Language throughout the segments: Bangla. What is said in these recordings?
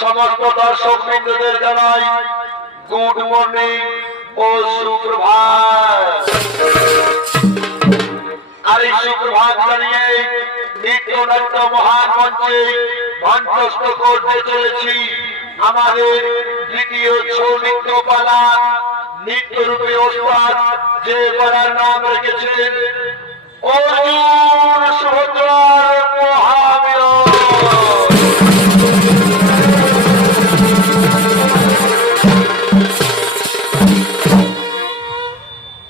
समस्त दर्शक बिंदुदेर जानाई गुड मर्निंग ओ सुप्रभात। আর এই সুপ্রভাত জানিয়ে নৃত্যনাট্য মহান মঞ্চে মঞ্চস্থ করতে চলেছি আমাদের দ্বিতীয় ছৌ নৃত্যপালা নৃত্যরূপে ওস্তাদ যে পালার নাম রেখেছেন অর্জুন সুভদ্রার মহামিলন।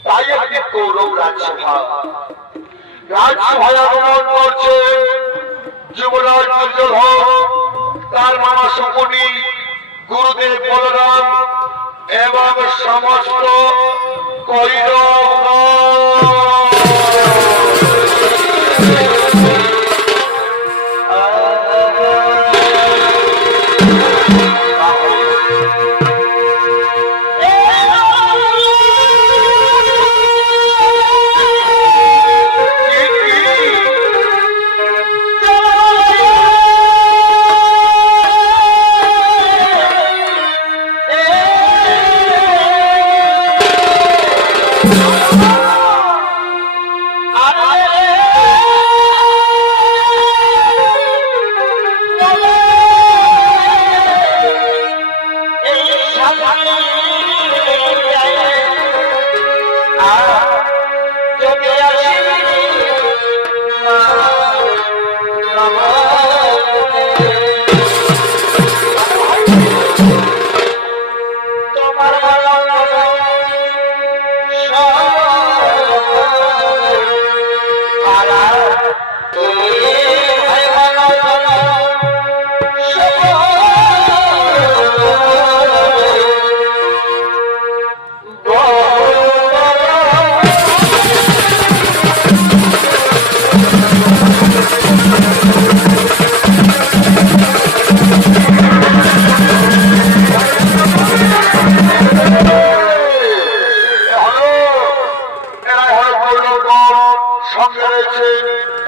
তাই একটি গৌরব রাজসভায় আগমন করছে যুবরাজ দুর্যোধন, তার মামা শকুনি, গুরুদেব বলরাম এবং সমস্ত কৌরব।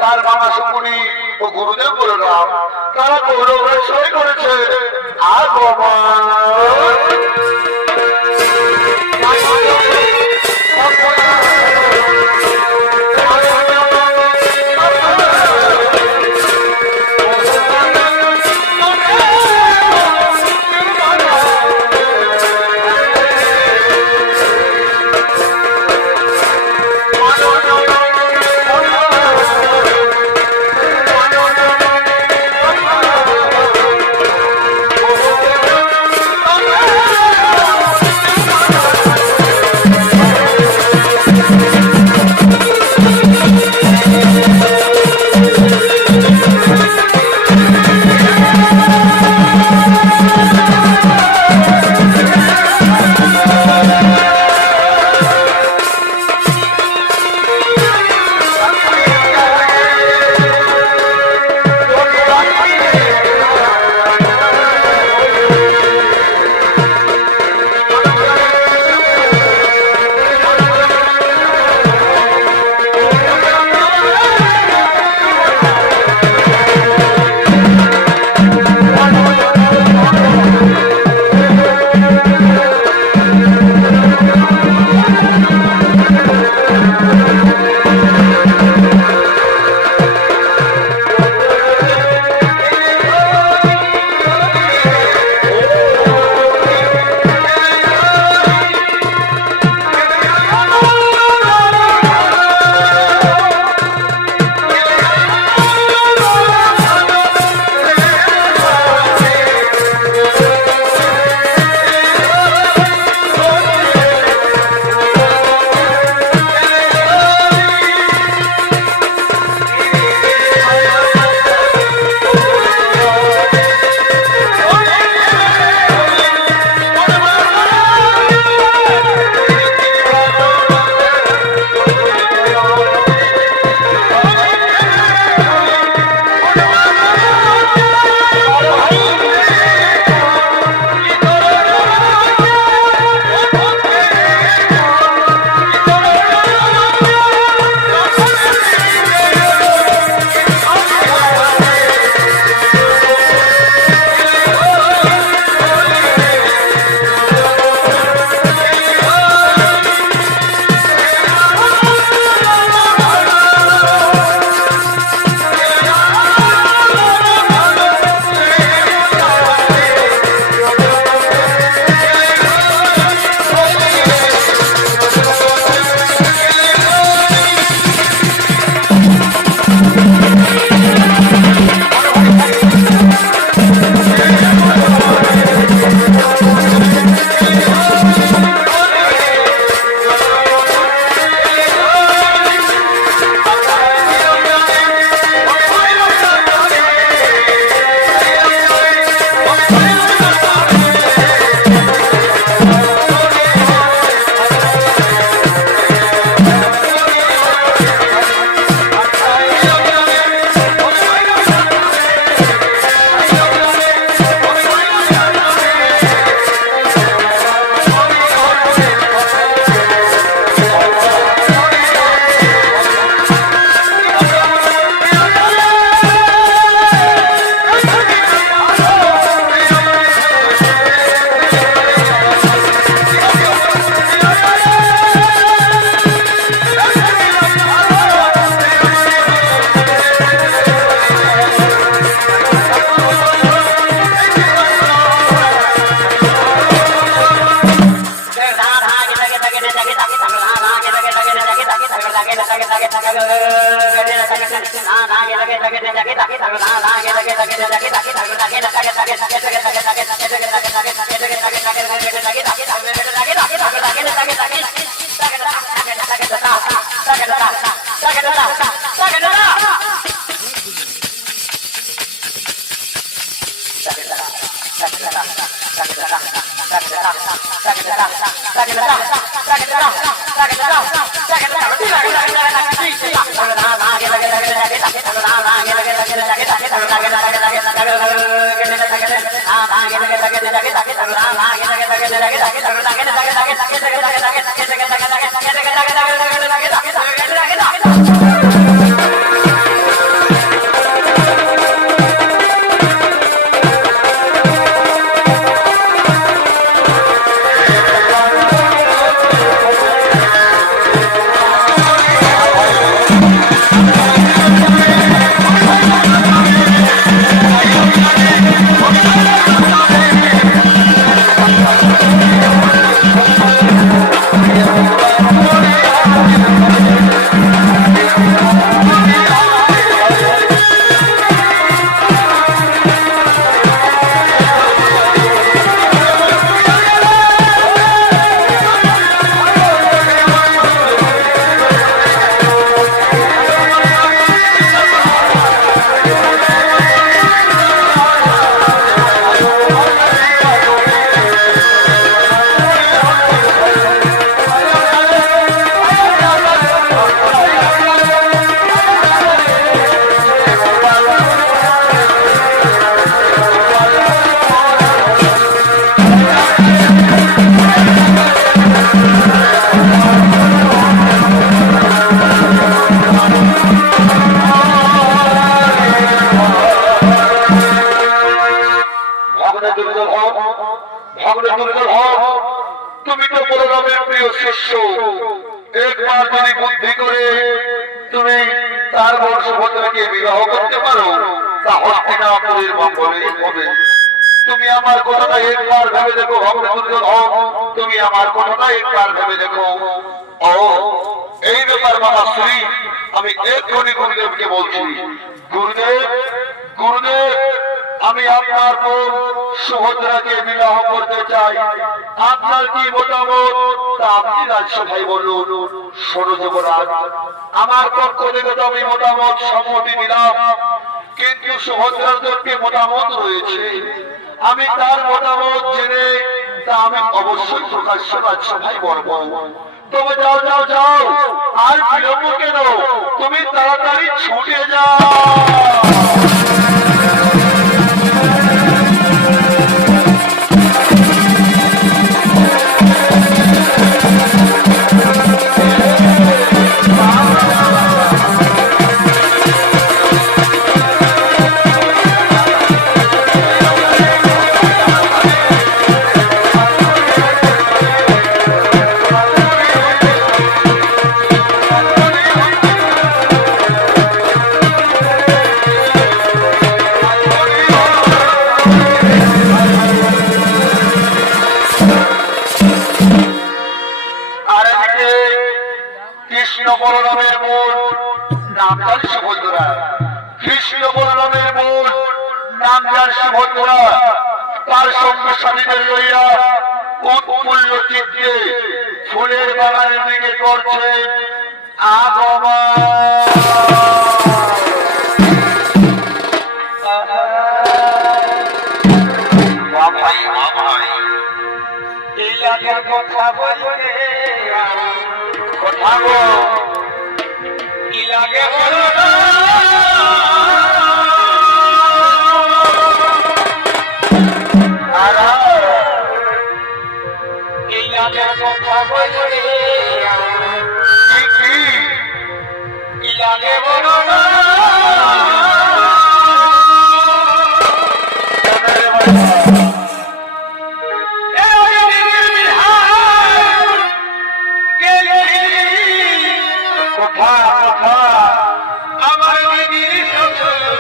তার মামা শকুনি ও গুরুদেব বলরাম তারা গৌরবের সই করেছে আগমন। তুমি তো বলরামের প্রিয় শিষ্য, একবার যদি বুদ্ধি করে তুমি তার বোন সুভদ্রাকে বিবাহ করতে পারো তা হস্তিনাপুরের মঙ্গলই হবে। তুমি আমার কথাটা একবার ভেবে দেখো ভগ্নদুর্যোধন, তুমি আমার কথাটা একবার ভেবে দেখো। ও এই ব্যাপার মহাশ্রী, আমি এক্ষুনি গুরুদেবকে বলছি। গুরুদেব, গুরুদেব, আমি আপনার বোন সুভদ্রাকে বিবাহ করতে চাই, আপনার কি মতামত তা আপনি রাজসভায় বলুন। শোনো যুবরাজ, আমার পক্ষ থেকে তো আমি মতামত সম্মতি দিলাম, কিন্তু সুভদ্রার যে মতামত রয়েছে আমি তার মতামত জেনে তা আমি অবশ্যই প্রকাশ্য রাজসভায় বলবো। তবে যাও যাও যাও, আর বিলম্ব কেন, তুমি তাড়াতাড়ি ছুটে যাও। কৃষ্ণ বলরামের বোন নামদার সুভদ্রা, কৃষ্ণ বলরামের বোন নামদার সুভদ্রা তার সঙ্গে সাথীদের লইয়া উৎফুল্ল চিত্তে ফুলের বাগানের দিকে করছে আগমন। কথা বলতে কথা গো কি লাগে বলো না, এই লাগে কথা বলতে কি লাগে বলো না। কথা কথা আমার দিদির শ্বশুর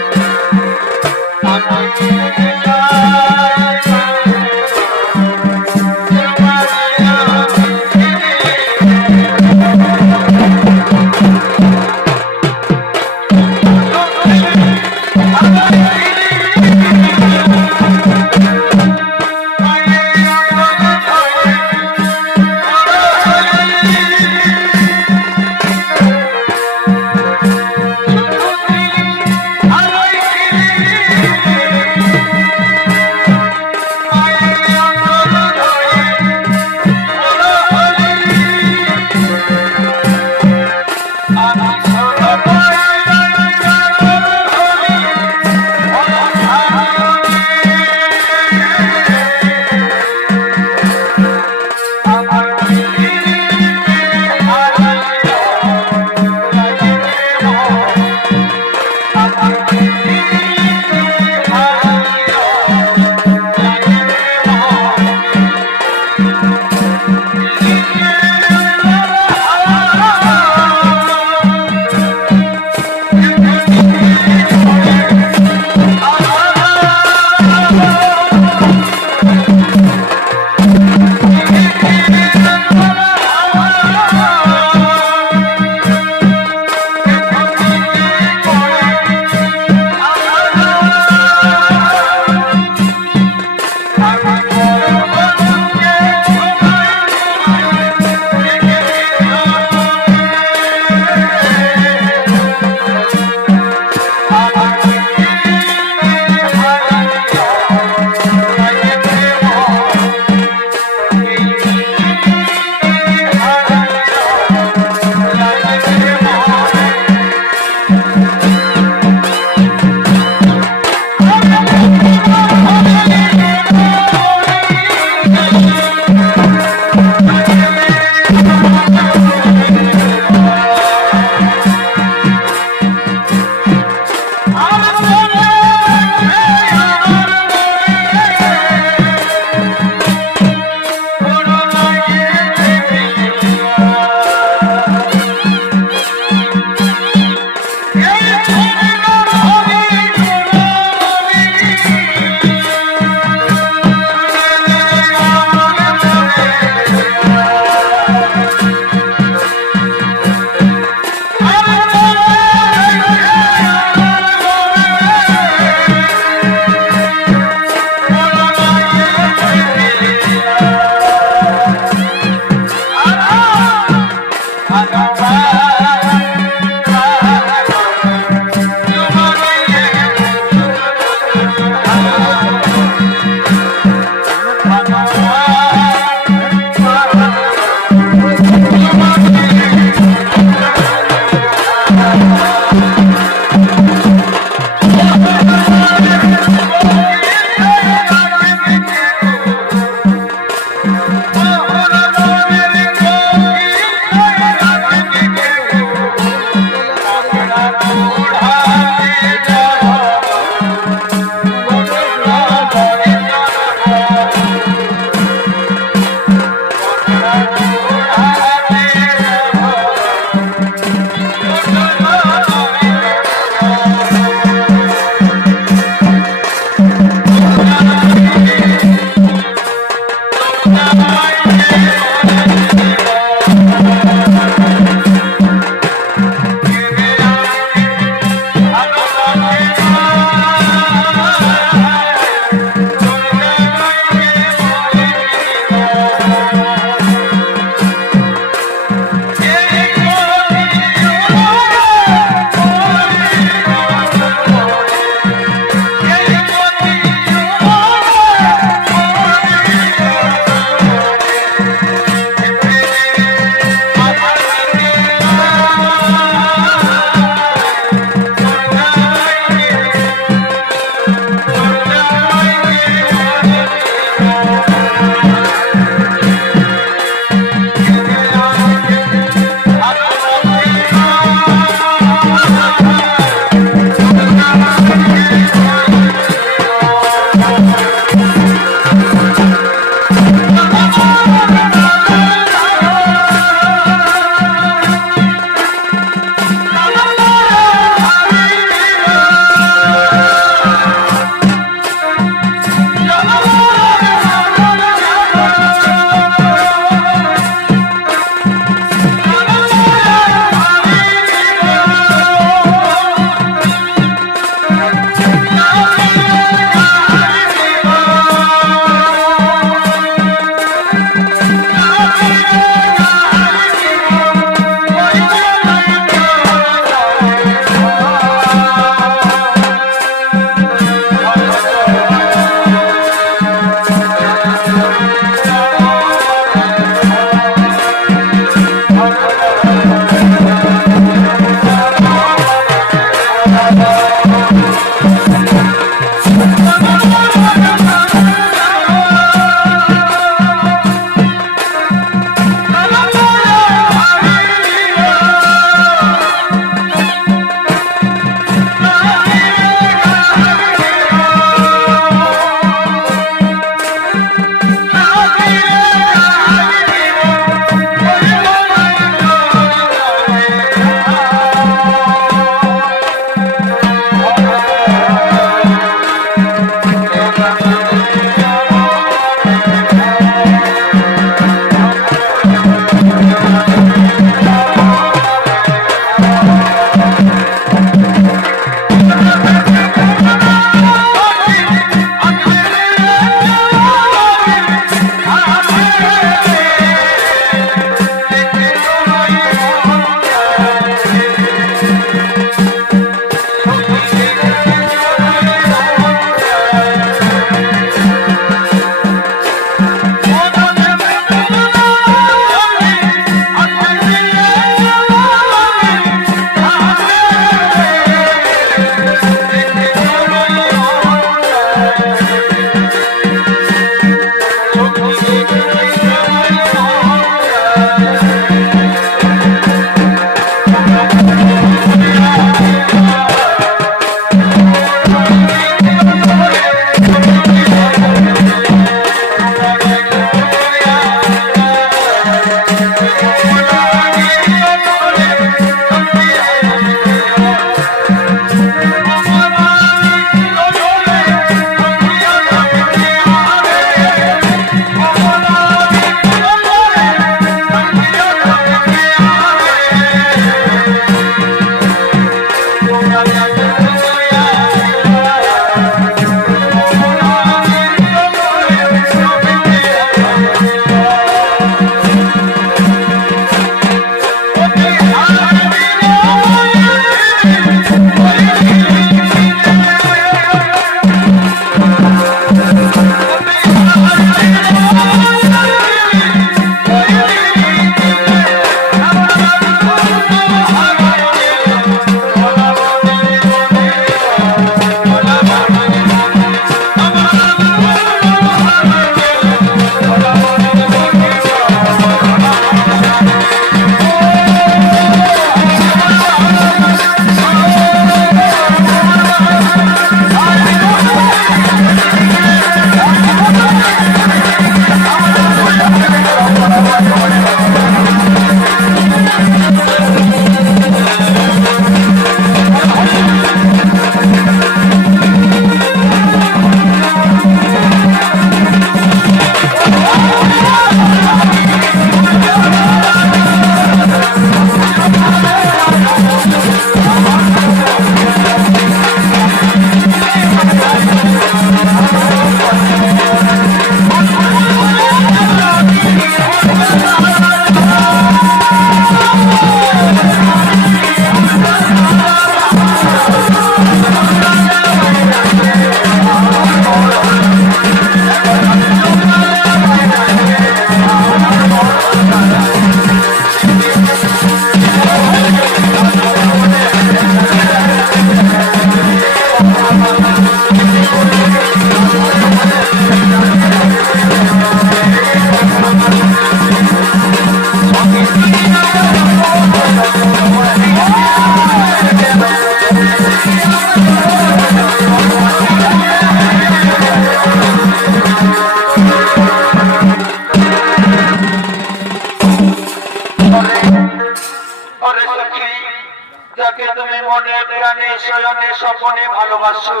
যাকে তুমি মনে প্রাণে শয়নে স্বপনে ভালোবাসো,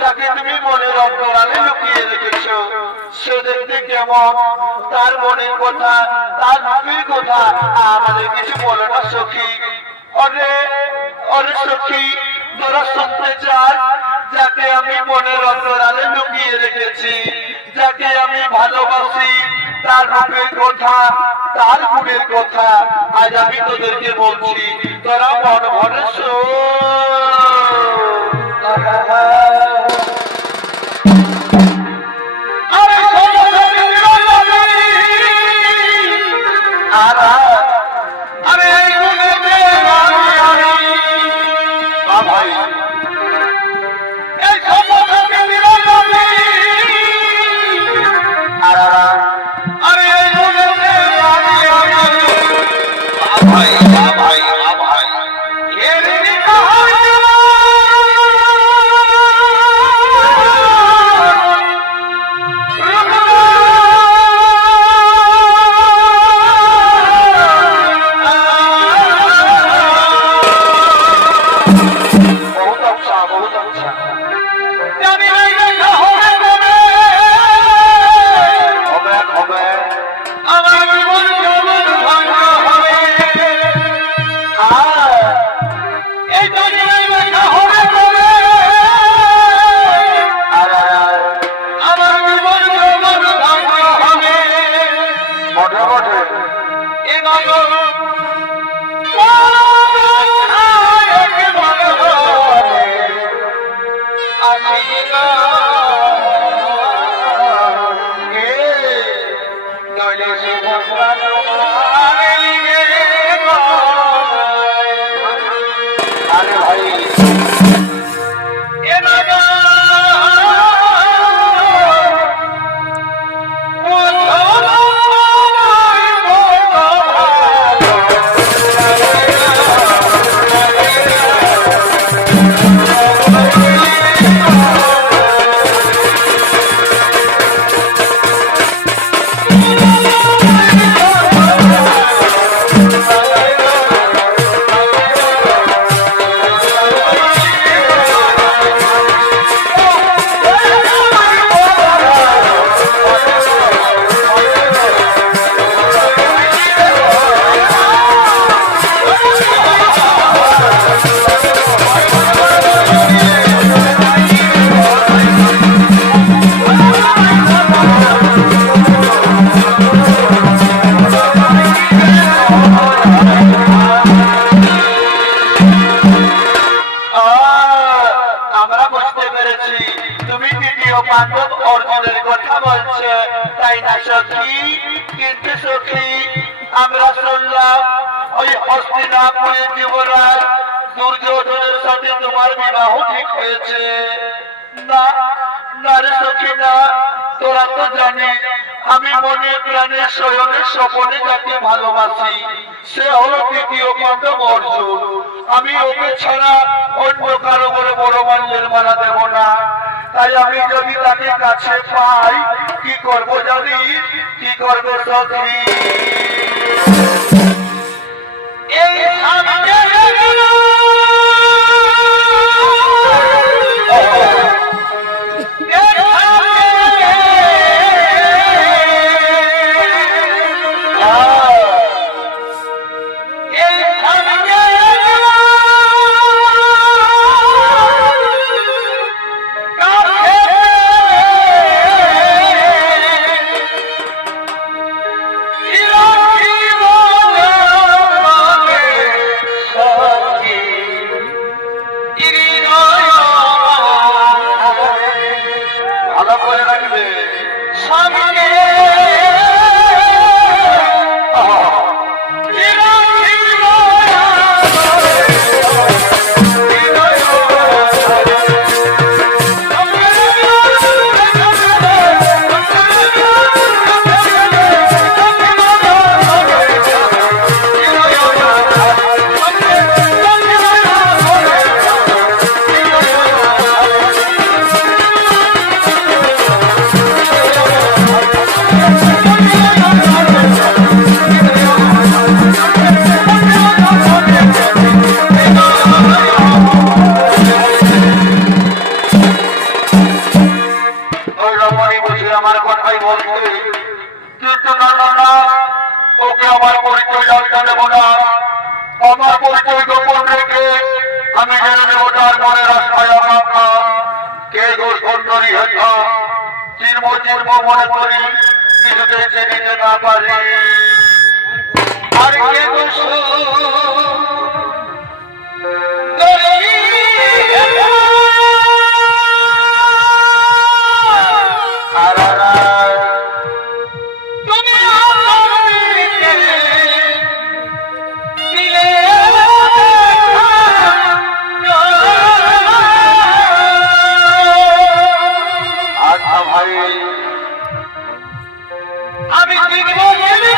যাকে তুমি মনের অন্তরালে লুকিয়ে রেখেছো, সে দেখতে কেমন, তার মনের কথা, তার মুখের কথা আমাদের কিছু বলো না সখী। অরে অরে সখী, তোরা শুনতে চাস যাকে আমি মনের অন্তরালে লুকিয়ে রেখেছি, যাকে আমি ভালোবাসি, তার মুখের কথা, তার গুণের কথা আজ আমি তোদেরকে বলছি, তোরা মন ভরে ভাই পাণ্ডব অর্জুনের কথা বলছে, তাই না সখী? কিন্তু সখী, আমরা শুনলাম ওই হস্তিনাপুরের যুবরাজ দুর্যোধনের সাথে তোমার বিবাহ ঠিক হয়েছে। না না রে সখী না, তোরা তো জানিস আমি মনে প্রাণে শয়নে স্বপনে যাকে ভালোবাসি সে হলো তৃতীয় পাণ্ডব অর্জুন। আমি ওকে ছাড়া অন্য কারো করে বড় মাল্যের মালা দেব না। তাই আমি যদি তাকে কাছে পাই কি করবো জানি, কি করবো সখী? এই সামনে ভালো করে রাখবে সামনে ওই রমণী বুঝি আমার কথাই বলতে, কিন্তু না না না, ওকে আমার পরিচয় জানতে দেবো না। আমার পরিচয় গোপন রেখে আমি জেনে নেব তার মনে রাস্তায় আকাঙ্ক্ষা। কে গো সুন্দরী হইয়া চিরব চিরব মনে করি, কিছুতে চিনিতে না পারি। আর কে গো আচ্ছা ভাই, আমি চিনব মনে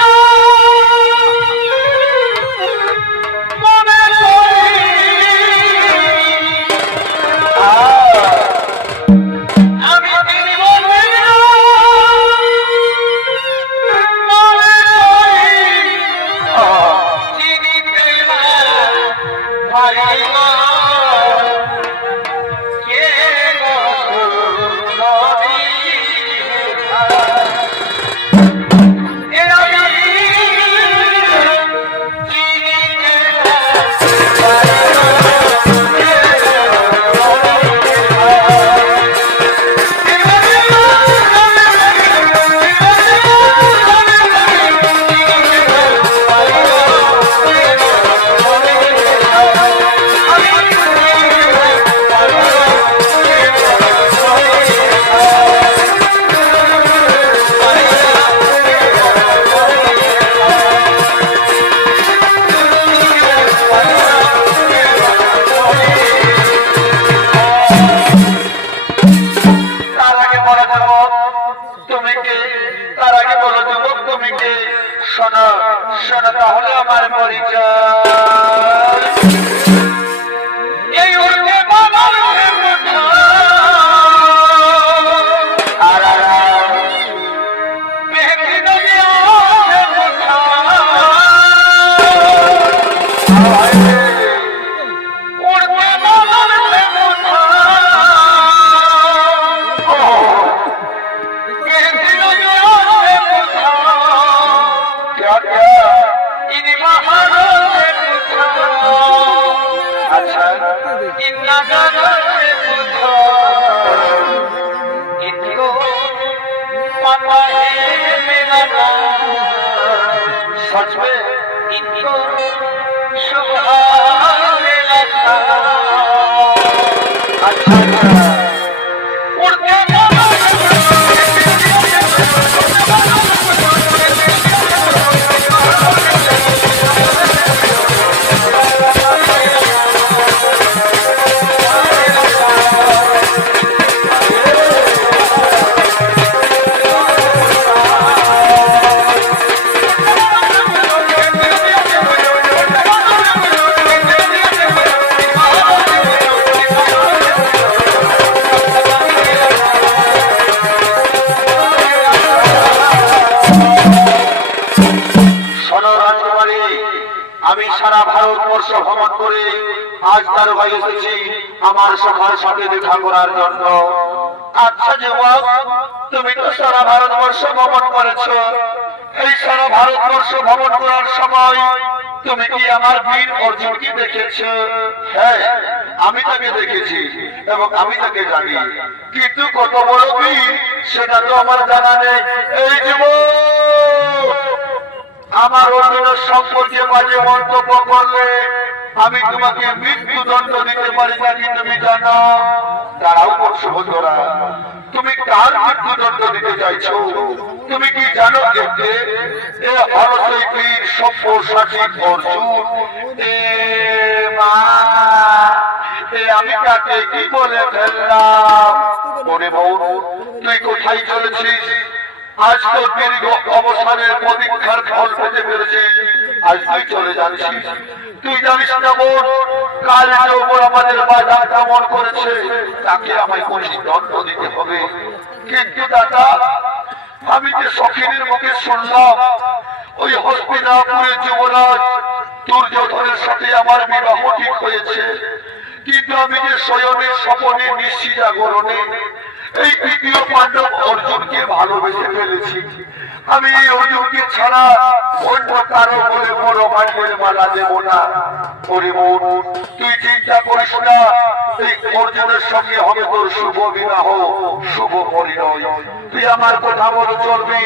আমি চিনব চিনিতে না পারি না কে গো সুন্দরী তার আগে বলে দেবো তুমি কে, তার আগে বলে দেবো তুমি কে। শোনো শোনো তাহলে আমার পরিচয়। এই উঠে বাবার আর মেহেদি নদী উঠে বাবার মেহেদি নদী क्या क्या? ইনি মহারে अच्छा ইন্না গানে বুঝো ইতকো পাপা হে মেরা নাম सच में इनको सुभान लगा अच्छा उड़ते আমি সারা ভারতবর্ষ ভ্রমণ করে আজ দারোগায় এসেছি আমার সখার সাথে দেখা করার জন্য। আচ্ছা যুবক, তুমি তো সারা ভারতবর্ষ ভ্রমণ করেছো, এই সারা ভারতবর্ষ ভ্রমণ করার সময় তুমি কি আমার বীর অর্জুনকে দেখেছো? হ্যাঁ, আমি তাকে দেখেছি এবং আমি তাকে জানি, কিন্তু কত বড় বীর সেটা তো আমার জানা নেই। এই যুবক, আমার অর্জুনের সম্পর্কে বাজে মন্তব্য করলে আমি তোমাকে মৃত্যুদণ্ড দিতে পারি নাকি তুমি জানো? দাঁড়াও বংশধরা, তুমি কার মৃত্যুদণ্ড দিতে চাইছো? তুমি কি জানো এতে এ হরসই বীর সব্যসাচী অর্জুন? এ মা, এ আমি কাকে কি বলে ফেললাম? মনে বউ, তুই কোথায় চলেছিস? আজ তো দীর্ঘ অবসানের পরীক্ষার ফল পেতে পেরেছিস, আজ তুই চলে যাচ্ছিস। তুই জানিস না বোন, কাল যে ওপর আমাদের বাজার আক্রমণ করেছে তাকে আমায় কঠিন দণ্ড দিতে হবে। কিন্তু দাদা, আমি যে সখিনের মুখে শুনলাম ওই হস্তিনাপুরের যুবরাজ দুর্যোধনের সাথে আমার বিবাহ ঠিক হয়েছে, কিন্তু আমি যে শয়নের স্বপনে নিশ্চিত জাগরণে এই তৃতীয় পাণ্ডব অর্জুনকে ভালোবেসে ফেলেছি। আমি এই অর্জুনকে ছাড়া অন্য কারো বলে বড় ভাইয়ের মালা দেব না। ওরে বোন, তুই চিন্তা করিস না, এই অর্জুনের সঙ্গে হবে তোর শুভ বিবাহ, শুভ পরিণয়। তুই আমার কথা বলে চলবি,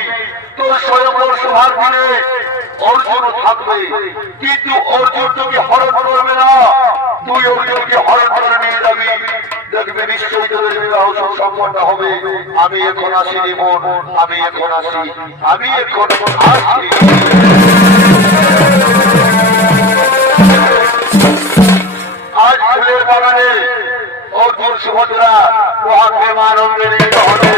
তোর স্বয়ংবর সভার দিনে অর্জুন থাকবে, কিন্তু অর্জুন তোকে হরণ করবে না, তুই অর্জুনকে হরণ করে নিয়ে যাবি। দেখবে নিশ্চয়ই তোদের বিবাহ সম্পন্ন হবে। আমি এখন আসিনি বোন, আমি এখন আসি, আমি এখন আসি। আজ ফুলের বাগানে অর্জুন সুভদ্রা মহাকে আনন্দে নিতে হবে।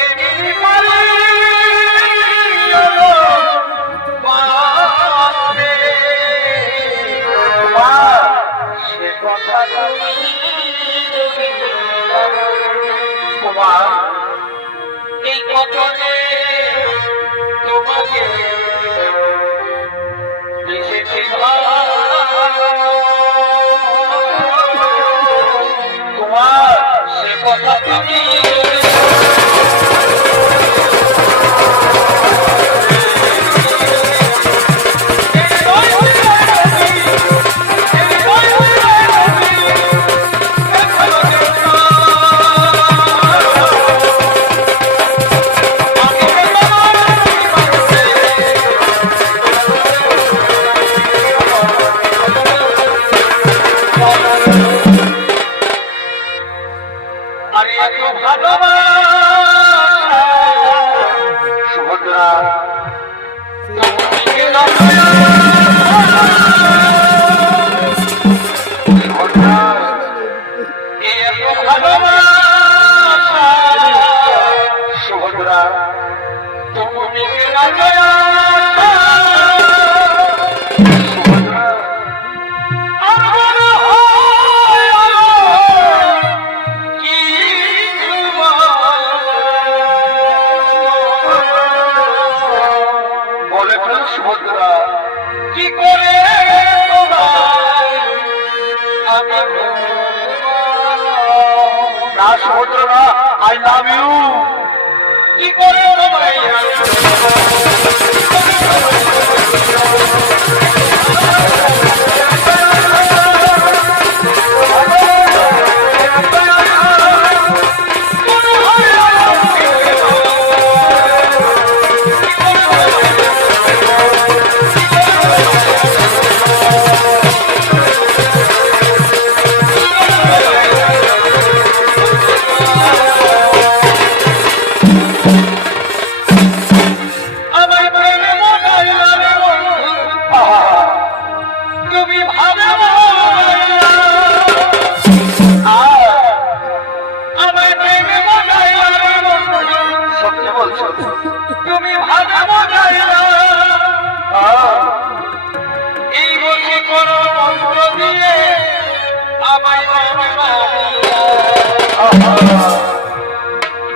এই সুভদ্রা তুমি না দয়া সুভদ্রা এত ভালোবাসা সুভদ্রা তুমি না দয়া সুভদ্রা আমার হয় কি বলে ফেল সুভদ্রা কি করে তোমায় আমি না সুভদ্রা না আই লাভ ইউ কি করে তোমায় আমায় প্রেমে মনাইলা রে বন্ধু তুমি ভাবে আমায় প্রেমে মনাইলা রে বন্ধু সত্যি বলছো তুমি ভাবে মনাইলা এই বসে করো মন্ত্র দিয়ে আমায় প্রেমে মারিলা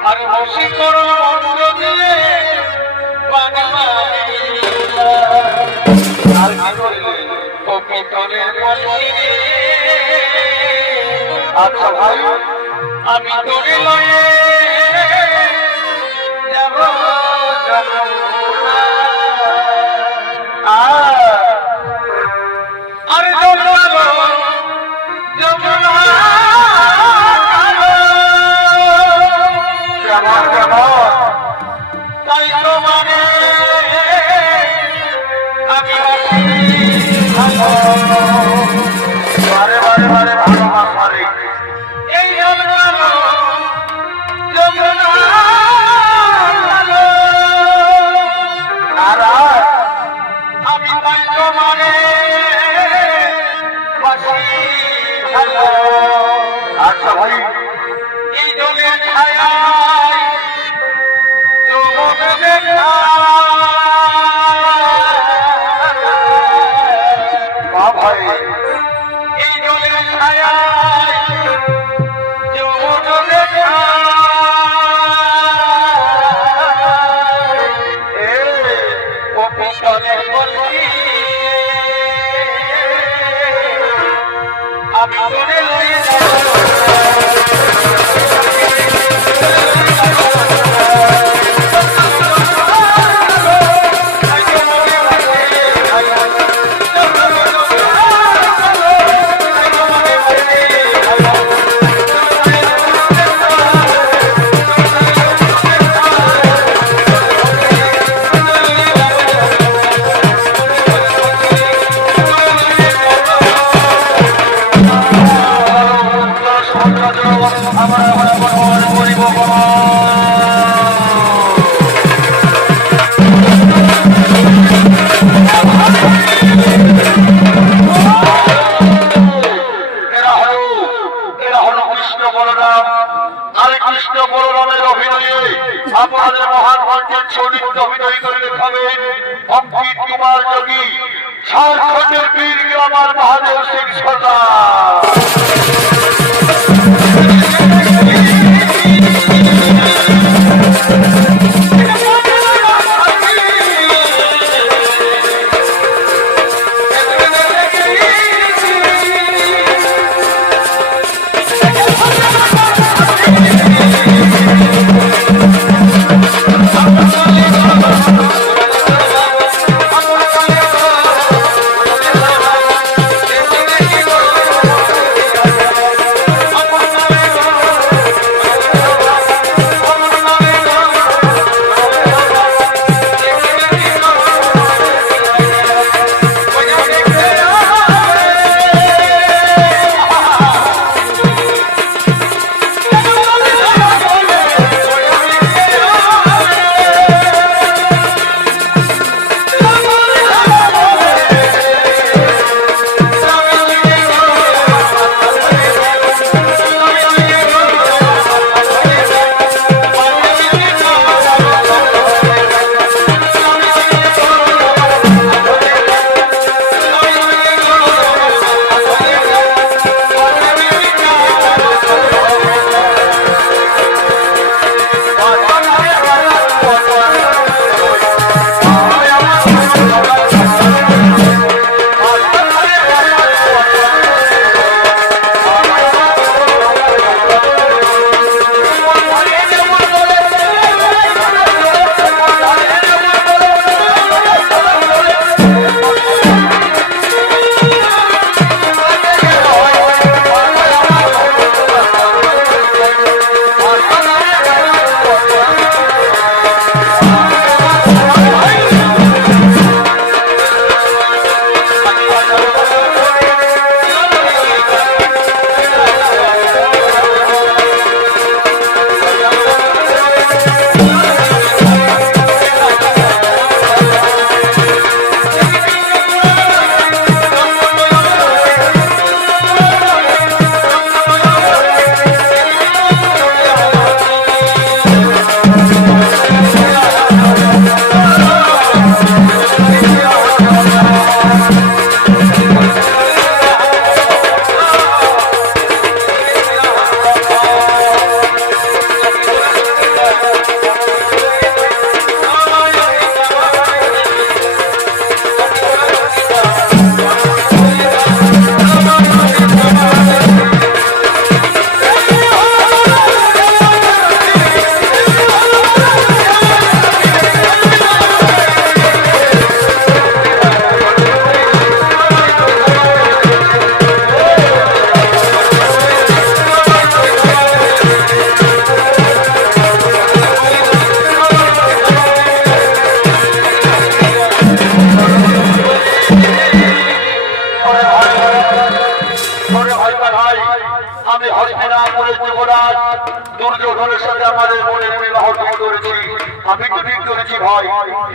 আর বসে করো মন্ত্র দিয়ে বান মারিলা আর কি করলে ও পিতরের মন্দিরে আচ্ছা ভাই আমি তোরে লয়ে যাব যমুনা। আরে যমুনা গো, যমুনা গো। কেমন কেমন তাই তোমারে আমি বাসি ভালো। বারে বারে বারে ভালোবাসা রে এই যমুনা গো, যমুনা গো। আর আমি তাই তোমারে বাসি ভালো। আচ্ছা ভাই এই দলের ছায়ায় যৌবন দেখা বা ভাই এই দলের ছায়ায় যৌবন দেখা এ ও পিতলের বলছি আমি তোরে লয়ে আমার আমার ভগবান করিব এরা হলো কৃষ্ণ বলরাম আর কৃষ্ণ বলরামের অভিনয়ে আপনাদের মহান মঞ্চের চরিত্র অভিনয় করে দেখাবেন অঙ্কিত কুমার যোগী ঝাড়খণ্ডের বীর গ্রামার মহাদেব সিং সর্দার আমাদের যুবরাজ দুর্যোধনের সাথে আমাদের মনের বিবাহ ঠিক করেছি। আমি তো ঠিক করেছি ভাই।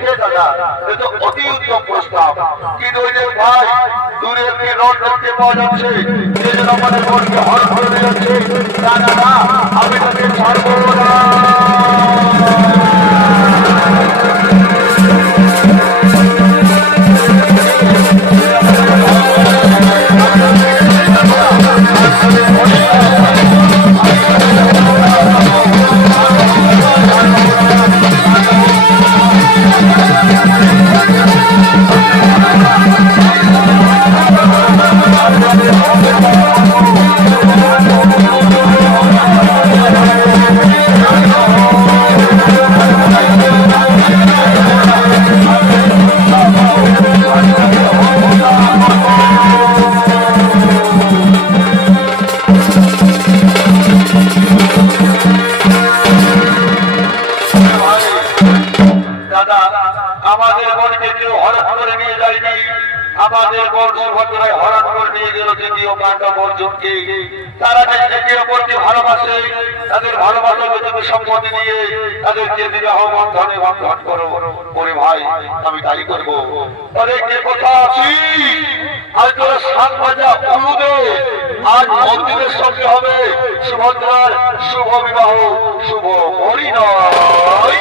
হে দাদা, এ তো অতি উত্তম প্রস্তাব, কিন্তু ওই যে ভাই দূরে একটি রথ দেখতে পাওয়া যাচ্ছে, যে যেন আমাদের মনকে হর করে যাচ্ছে। না না না, আমি তাকে ছাড়বো না। আমাদের বোনকে কেউ হরণ করে নিয়ে যায়নি। আমাদের বোন সুভদ্রায় হরণ করে নিয়ে গেল দ্বিতীয় পাণ্ডব অর্জুনকে। তারা যে একে অপরকে ভালোবাসে, তাদের ভালোবাসা তুমি সম্মতি দিয়ে তাদেরকে বিবাহ বন্ধনে বন্ধন করো। ওরে ভাই, আমি তাই করবো। তাদেরকে কথা আছি, আজ তোরা 7 বাজা উলুদে আজ মন্দিরের সঙ্গে হবে সুভদ্রার শুভ বিবাহ, শুভ পরিণয়।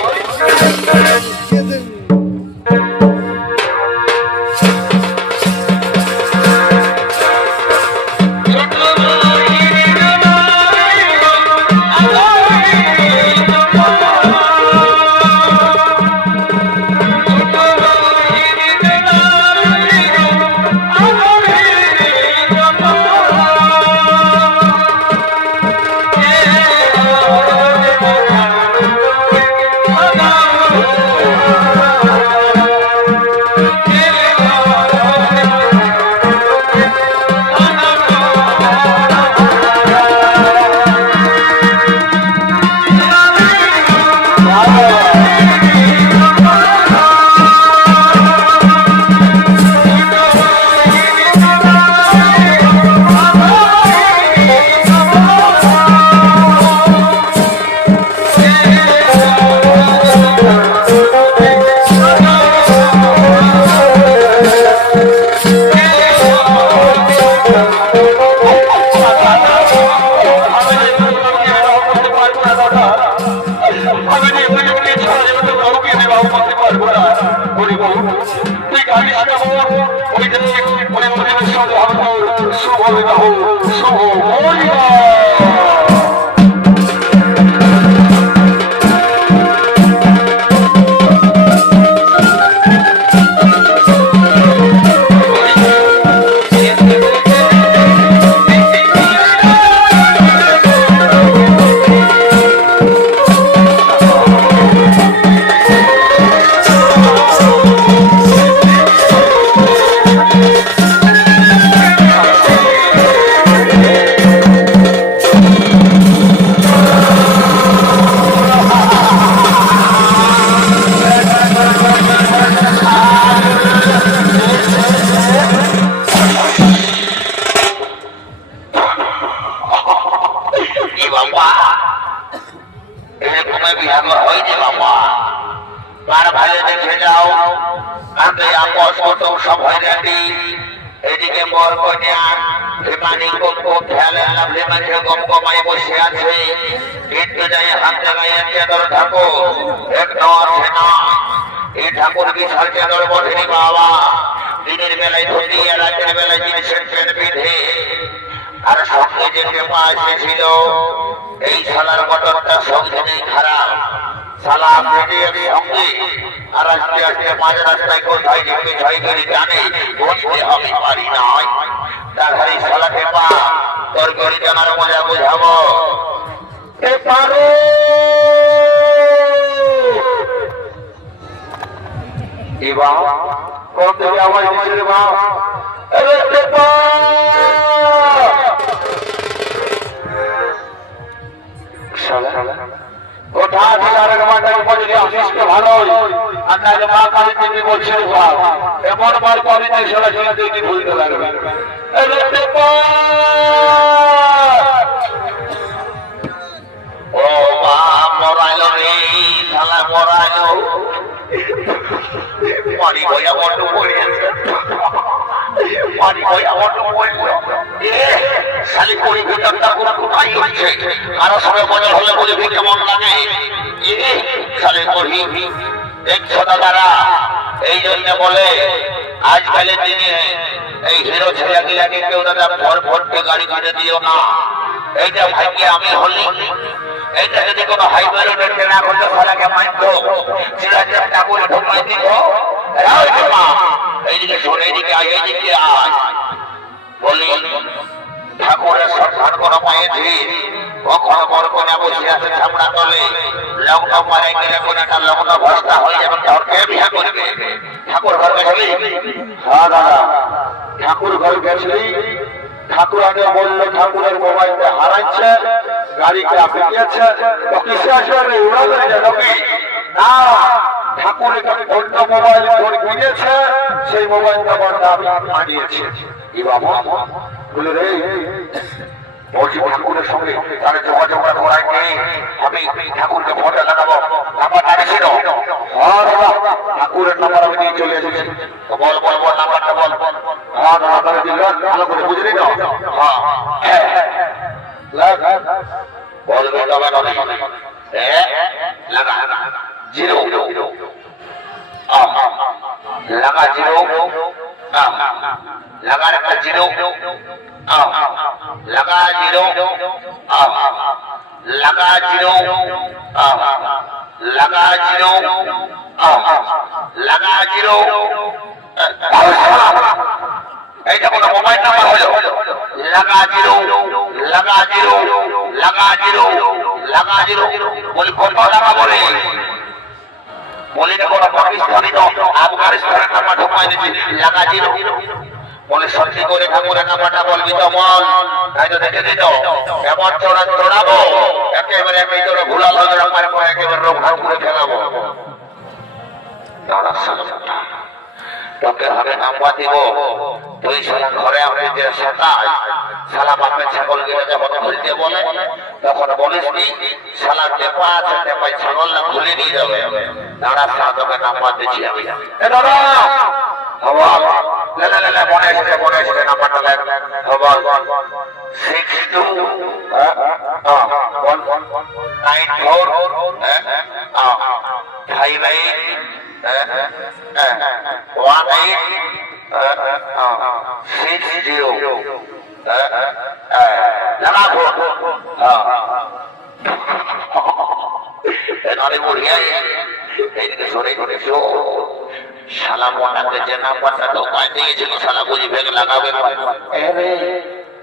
এদিকে বর কন্যা হিমানি গমগমায় বসে আছে, কিন্তু যাই হাতে গায়ে চাদর থাকো এক নয় না। এই ঠাকুর বিশাল চাদর বটেনি বাবা, দিনের বেলায় ধরি আর রাতের বেলায় জিনিসের প্যান্ট বেঁধে। আর সঙ্গে যে টেপা এসেছিল, এই শালার বটনটা সবদিনেই খারাপ। শালা বেরিয়ে সঙ্গে আর আস্তে আস্তে মাঝ রাস্তায় কোথায় যে পেছাই গেলে জানে বলতে আমি পারি নাই। তার শালা টেপা তোর গড়ি জানার মজা বোঝাবো। পারো এবার কোন থেকে আওয়াজ দিচ্ছে রে বাপ? আরে টেপা শালা কোথা থেকে আরেক মাটাকে বলে আসিস তো ভালো, আর না যে মা কালী দেবী বলছে বাপ এমন বার কবিতে শালা শালা দেখি ভুলতে লাগবে। আরে টেপা মরাইলো রে শালা মরাইলো পানি বইয়া বন্ধ পড়িয়েছে পানি বইয়া বন্ধ পড়লো শালি করি গোটাটা পুরো কোথায় হচ্ছে আরো সবাই মজা হলে বুঝবি কেমন লাগে শালি করি দেখছো দাদারা এই জন্য বলে আজকালের দিনে এই হিরো ছেলেগুলাকে কেউ দাদা ভর ভরতে গাড়ি কিনে দিও না এইটা ভাইকে আমি হলি এইটা যদি কোনো হাইওয়ে রোডে ট্রেনা করলে সালাকে মানতো চিরা চেষ্টা করে ঢুকাই দিত এইদিকে শোন এইদিকে আয় এইদিকে আয় বলি ঠাকুরের সন্ধান কোনো পাইছি কখনো বড় কোনে বসে আছে ছামড়া তলে লগ্ন মারে গেলে কোন একটা লগ্ন ভস্তা হয়ে যাবে তোর কে বিয়ে করবে ঠাকুর ঘর গেছলি হ্যাঁ দাদা ঠাকুর ঘর গেছলি ঠাকুর আগে বললো ঠাকুরের মোবাইলটা হারাইছে গাড়িকে আপনি দিয়েছে তো কিসে আসলে উড়া করে যাবে না ঠাকুর এখানে অন্য মোবাইল ফোন কিনেছে সেই মোবাইলটা বন্ধ আমি আনিয়েছি এই বাবা বলে রে বলছি ঠাকুরের সঙ্গে তাহলে যোগাযোগ করাই নেই আমি ঠাকুরকে ফটো লাগাবো নাম্বারটা ছিল হ্যাঁ দাদা ঠাকুরের নাম্বার আমি নিয়ে চলে এসেছি তো বল বল বল নাম্বারটা বল হ্যাঁ নাম্বারটা দিল ভালো করে বুঝলি না হ্যাঁ বলবে তবে লাগা জিরো লাগা জিরো লাগার একটা জিরো लगा जीरो लगा जीरो लगा जीरो लगा जीरो এইটা কোন মোবাইল নাম্বার হলো লাগা জিরো লাগা জিরো লাগা জিরো লাগা জিরো বলি কত টাকা বলে বলি না কোন পাকিস্তানি তো আফগানিস্তানের নাম্বার ঢুকাই দিচ্ছি লাগা জিরো বলে সত্যি করে ঠাকুরের নাম্বারটা বলবি তো মন তাই তো দেখে দিত এমন চড়াবো একেবারে আমি তোর ভুলাল একেবারে রোগ ভাগ করে ফেলাবো তোকে হবে নাম্বার দিব তুই সালা ঘরে আমি যে সেটাই সালা বাপের ছাগল গিয়ে যখন খুলতে বলে তখন বলিস নি সালা টেপা আছে টেপাই ছাগল না খুলে নিয়ে যাবে দাঁড়া সালা তোকে নাম্বার দিচ্ছি আমি দাদা মনে এসেছে নাম্বারটা লেখ 62 শালা মনাকে যে নাম্বারটা ঢোকায় দিয়েছিল শালা বুঝি ভেগ লাগাবে আরে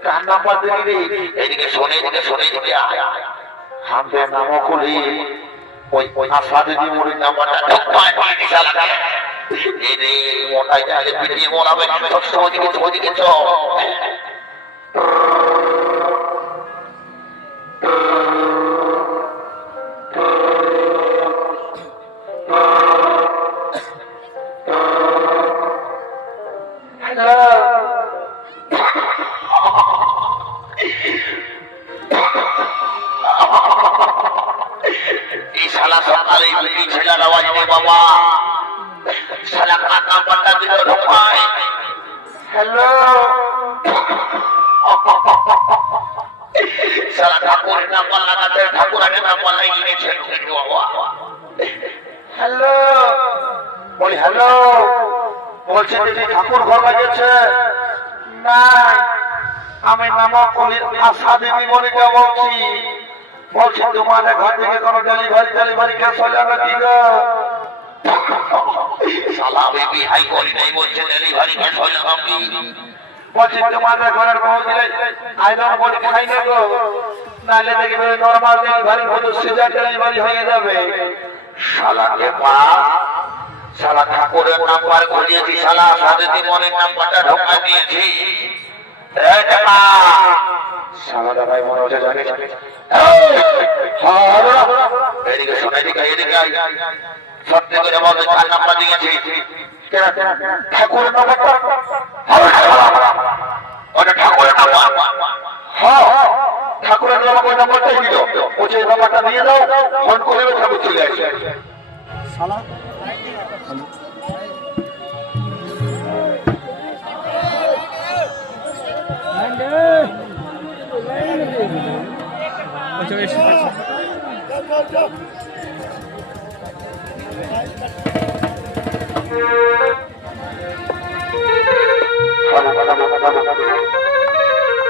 কার নাম্বার দিবি এইদিকে শুনে এদিকে হামবে নামও খুলি ওই আসাদে দি মুড়ি নাম্বারটা ঢোকায় দিয়েছিল শালা এই রে মোটাই যালে পিটিয়ে বলাবে সব ওদিকে চ ঠাকুর ঘর গেছে না আমি নামকলির আশা দিদি বলে বলছি বলছি তোমাদের ঘর থেকে কোনো ডেলিভারি কেস হলে নাকি গো শালা বেবি হাই করি নাই বলছে ডেলিভারি কেস হলে নাকি বলছি তোমাদের ঘরের বউ দিলে আইরন বডি খাই না গো নালে দেখবে নরমাল ডেলিভারি হতো সিজার ডেলিভারি হয়ে যাবে শালাকে পা শালা ঠাকুরের নাম্বার খুলিয়েছি শালা সাদেতি মনের নাম্বারটা ঢোকা দিয়েছি শালা ভাই মনে হচ্ছে জানিস এদিকে শোনা এদিকে সত্যি করে বলতে চার নাম্বার দিয়েছি ঠাকুরের নাম্বারটা ওটা ঠাকুরের নাম্বার ঠাকুরের আমাকে ওই নাম্বারটাই দিল, বলছে এই নাম্বারটা নিয়ে দাও, ফোন করে ঠাকুর চলে আসে। শালা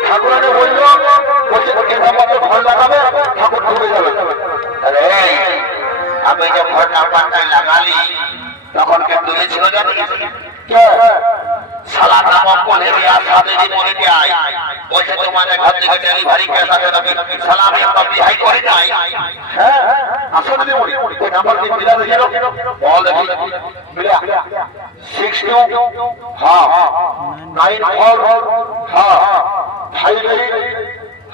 ঠাকুরাকে বলল, বলছে এই নাম্বারটা ফোন লাগাবে, ঠাকুর ঢুকে যাবে। আরে আমি যখন নাম্বারটা লাগালি তখন কে তুলেছিল জানিস? কে? শালা নামক কলেরিয়া সাদেরি মরে যায়, বলছে তোমাদের ঘর থেকে ডেলিভারি কেস আছে নাকি? শালা আমি একটা বিহাই করে নাই। হ্যাঁ আসলে মরি ওই নাম্বার কি মিলা দিল? বল দেখি মিলা 62 হ্যাঁ 94 হ্যাঁ 58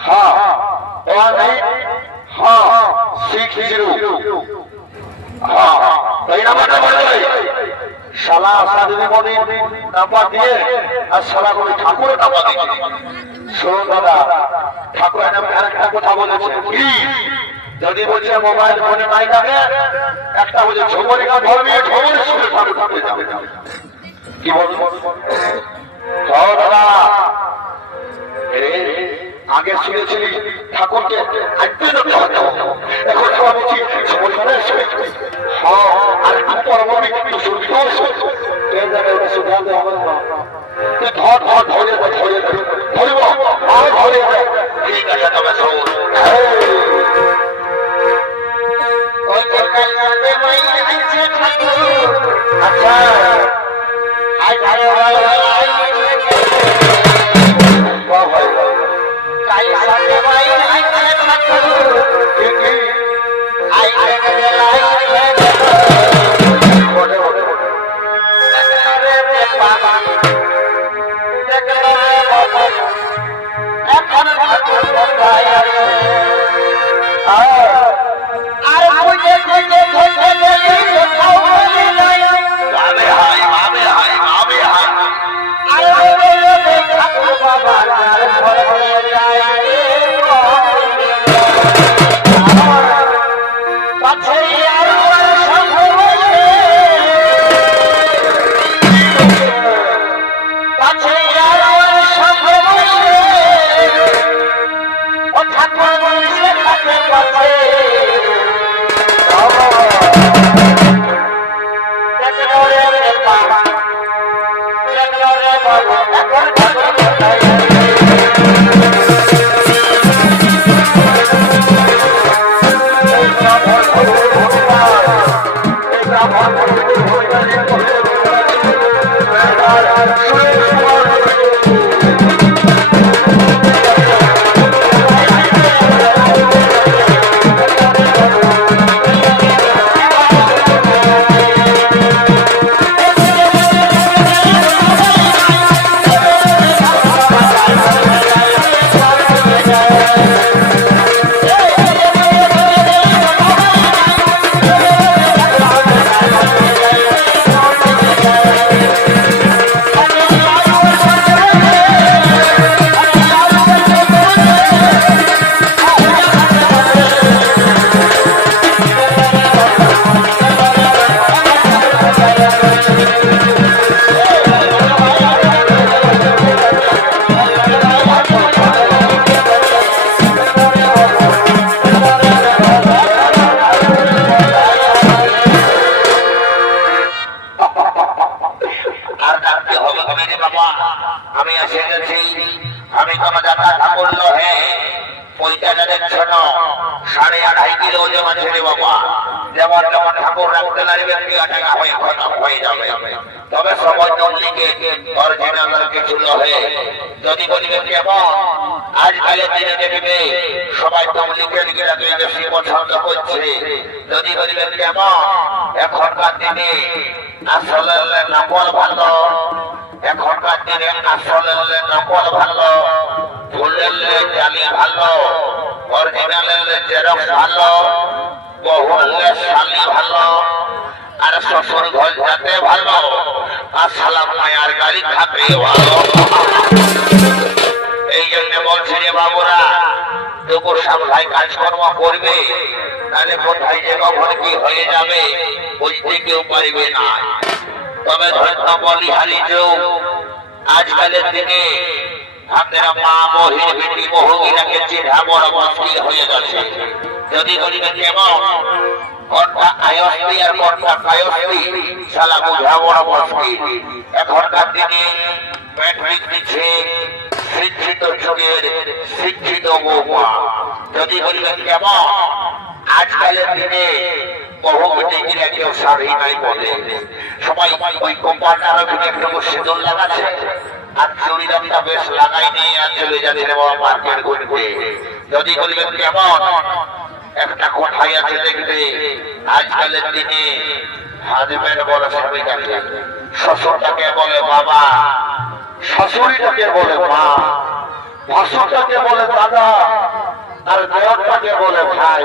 হ্যাঁ 18 হ্যাঁ 60 হ্যাঁ এই নাম্বারটা বলে শালা সাদেরি মরি নাম্বার দিয়ে আর শালা করে ঠাকুরের নাম্বার দিয়ে। শোন দাদা, ঠাকুরের নামে আরেকটা কথা বলেছে কি? যদি বলছে মোবাইল ফোনে নাই লাগে, একটা বলছে ঝুমরিকা ধর্মী ঝুমরির সঙ্গে ঠাকুর ঠাকুর যাবে। কি বলবো দাদা? আগে শুনেছিলি ঠাকুরকে আনতে যেতে হতো, এখন ভাবছি ঝুমরিকার সঙ্গে। হ্যাঁ আর পরবর্তী কিন্তু শুনতেও এই জায়গায় শুধাতে হবে না। ধর ধর ধরে ধরে ধরব আর ধরে ঠিক আছে তবে শোন। ওই কলকাতাতে মাই আছে ঠাকুর, আচ্ছা আই ভাই ভাই ভাই বাহ ভাই কাই সাথে মাই আছে ঠাকুর, ঠিক ঠিক আই রে লাই রে বটে বটে রে রে বাবা দেখলো রে বাবা এখন ঠাকুর কোথায় আছে? আর খুঁজে খুঁজে খুঁজে খুঁজে কোথাও বলে নাই। বাবে হাই বাবে হাই বাবে হাই আর বলে রে ঠাকুর বাবা যার ঘর ঘরে যায় রে কাছে আর আর সম্ভব আছে, কাছে আর আর সম্ভব আছে, ও ঠাকুর বলছে কাছে কাছে দেখলো রে বাবা দেখলো রে বাবা এখন ঠাকুর কোথায় আছে? আর ডাকতে হবে হবে রে বাবা, আমি এসে গেছি। আমি তোমার দাদা ঠাকুর হে পয়সাটা দেখছ না, 2.5 কিলো ওজন আছে রে বাবা। যেমন যেমন ঠাকুর রাখতে লাগবে টাকা হয়ে খতম হয়ে যাবে। তবে সবাই দলিকে অরিজিনাল কিছু নহে। যদি বলিবে কেমন আজকালের দিনে দেখবে সবাই দলিকে লিখে বেশি পছন্দ করছে। যদি বলিবে কেমন এখনকার দিনে আসলে নকল ভালো, এখনকার দিনে আসলে নকল ভালো, ফুলের জালি ভালো, অরিজিনালের জেরক্স ভালো, বহুলের শালি ভালো, আর শ্বশুর ঘর যাতে ভালো, আর সালাম মায়ার গাড়ি খাবে ভালো। এই জন্য বলছি রে বাবুরা, লোক সামলায় কাজকর্ম করবে, তাহলে কোথায় যে কখন কি হয়ে যাবে বুঝতে কেউ পারবে না। তবে ধন্য বলিহারি যুগ, আজকালের দিনে আপনারা মা মহিন বেটি মহিলাকে চেনা বড় মুশকিল হয়ে গেছে। যদি বলিবেন কেমন কোনটা আয়স্তি আর কোনটা কায়স্তি শালা বোঝা বড় মুশকিল। এখনকার দিনে ম্যাট্রিক দিচ্ছে শিক্ষিত যুগের শিক্ষিত বৌমা। যদি বলিবেন কেমন আজকালের দিনে বহু বেটিরা কেউ শাড়ি নাই বলে, সবাই ওই কোম্পানিটার একটু সিঁদুর লাগাচ্ছে আর চুড়িদারটা বেশ লাগাই নিয়ে আর চলে যাচ্ছে মার্কেট ঘুরতে। যদি বলিবেন কেমন একটা কোঠায় আছে দেখবে আজকালের দিনে হাজবেন্ড বলে স্বামীটাকে, শ্বশুরটাকে বলে বাবা, শাশুড়িটাকে বলে মা, ভাসুরটাকে বলে দাদা, আর দেওরটাকে বলে ভাই,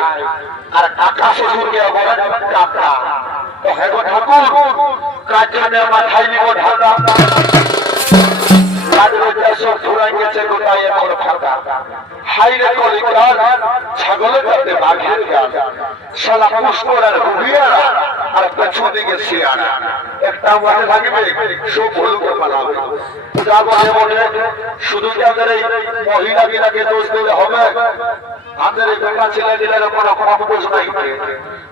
আর কাকা শ্বশুরকে বলে কাকা। তো হে গো ঠাকুর, কার জন্য মাথায় নিব ঢাকা? ছাগলের কাছে বাঘের গান, শালা পুষ্কর আর হুবিয়ারা আর পেছন দিকে শিয়ারা, একটা মাঠে থাকবে সব ভুলুকে পালাবে। যা বলে বলে শুধু কি আমাদের এই মহিলা গিলাকে দোষ দিলে হবে? আমাদের এই বেটা ছেলে দিলের কোনো কম দোষ নাই।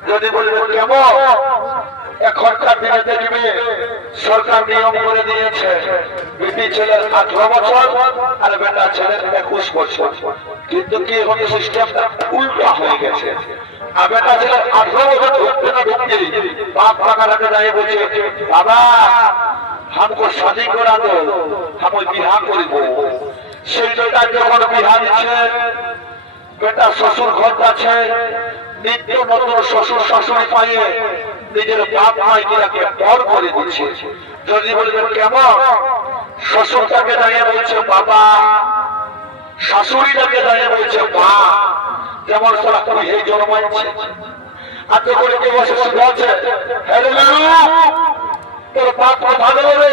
যদি বলবেন কেমন এখনকার দিনে দেখবে সরকার নিয়ম করে দিয়েছে বেটি ছেলের 18 বছর আর বেটা ছেলের 21 বছর, কিন্তু কি এখন সিস্টেমটা উল্টা হয়ে গেছে। আর বেটা ছেলের 18 বছর ঢুকতে না ঢুকতে বাপ কাকাটাকে দাঁড়িয়ে বলছে বাবা हमको शादी करा दो, हम बिहार करिब। সেই বেটা যখন বিহার দিচ্ছে বেটা শ্বশুর ঘর আছে, নিত্য নতুন শ্বশুর শাশুড়ি পাইয়ে নিজের বাপ মাইকে পর করে দিচ্ছে। যদি বলবেন কেমন শ্বশুরটাকে দাঁড়িয়ে বলছে বাবা, শাশুড়িটাকে দাঁড়িয়ে বলছে মা, যেমন সারা হে জন্মাইছে। আর তো করে কেউ বসে বলছে তোর বাপ ভালো হবে,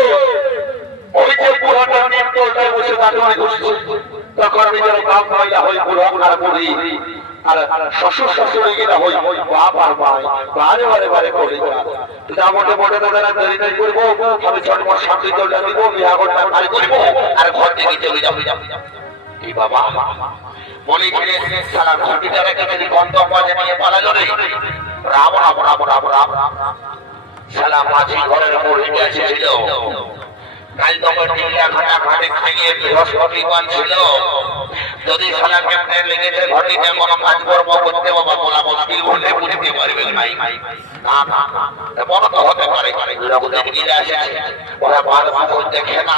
ওই যে পুরোটা নিয়ে তোলটায় বসে তাকে বসছে, তখন নিজের বাপ মহিলা হই বুড়ো আর বুড়ি, আর শ্বশুর শাশুড়ি গিয়ে হই বাপ আর মাই বারে বারে বারে করে যা মোটে মোটে দাদা দেরি নাই করবো, আমি ছটমট শান্তি তোলটা দিব, বিয়া করতে পারি করবো আর ঘর থেকে চলে যাবো। এই বাবা বলি গেলে সারা ঘটিটাকে যদি গন্তব্য নিয়ে পালালো রে, রাম রাম রাম রাম রাম সালা মাঝি ঘরের মরে গেছিল। কাল তখন টিলা ঘাটা ঘাটে খাইয়ে বৃহস্পতিবার ছিল। যদি সালা কেমনে লেগেছে ঘটিতে কোনো কাজ কর্ম করতে বাবা বলা মুশকিল বললে বুঝতে পারবে নাই। না না বড় তো হতে পারে লোকদের গিলে আসে ওরা বার বার দেখে না।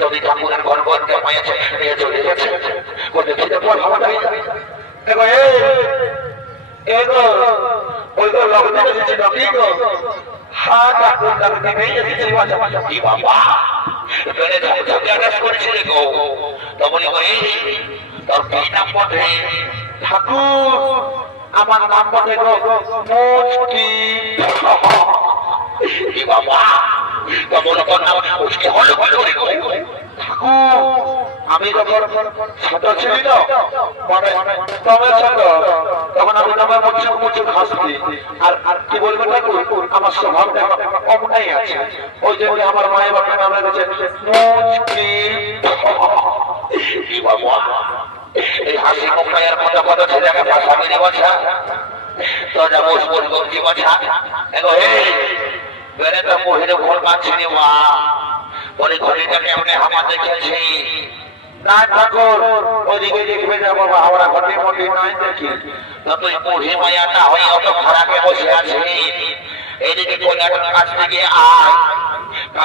যদি ঠাকুরের ঘর করতে পাইছে নিয়ে চলে গেছে বলতে খেতে পর ভাবাটাই দেখো এই গো ওই গো লোকদের দিচ্ছে নাকি গো হ্যাঁ ঠাকুর কারণে নেই এসেছে বাচ্চা কি বাবা বেড়ে ঝাঁকাস করেছিল গো। তো বলি এই তোর কি নাম বটে? ঠাকুর আমার নাম বটে গো মুশকি। কি বাবা তোর নাম মুশকি হলো হলো গো? ঠাকুর আমি যখন ছোট ছিলি তো মানে তবে ছোট তখন আমি নামে মুচুক মুচুক হাসতি। আর কি বলবো ঠাকুর আমার স্বভাবটা অমনাই আছে, ওই জন্য আমার মায়ের বাপের নামে গেছে মুচকি। কি বাবা এই হাসি মুখায়ের মতো কত ছেলেকে ভাষা মেরে বসা তো যা বস বস গঞ্জি বসা এগো হে বেড়ে তো মহিলে ভোর পাচ্ছি রে মা বলে ঘড়িটাকে আপনি হামা দেখেছি না ঠাকুর ওদিকে দেখবে না বাবা আমরা ঘটি মটি নয় দেখি। তো তুই বুড়ি মায়াটা হয়ে অত খারাপে বসে আছি, এইদিকে কোনাটার কাছ থেকে আয়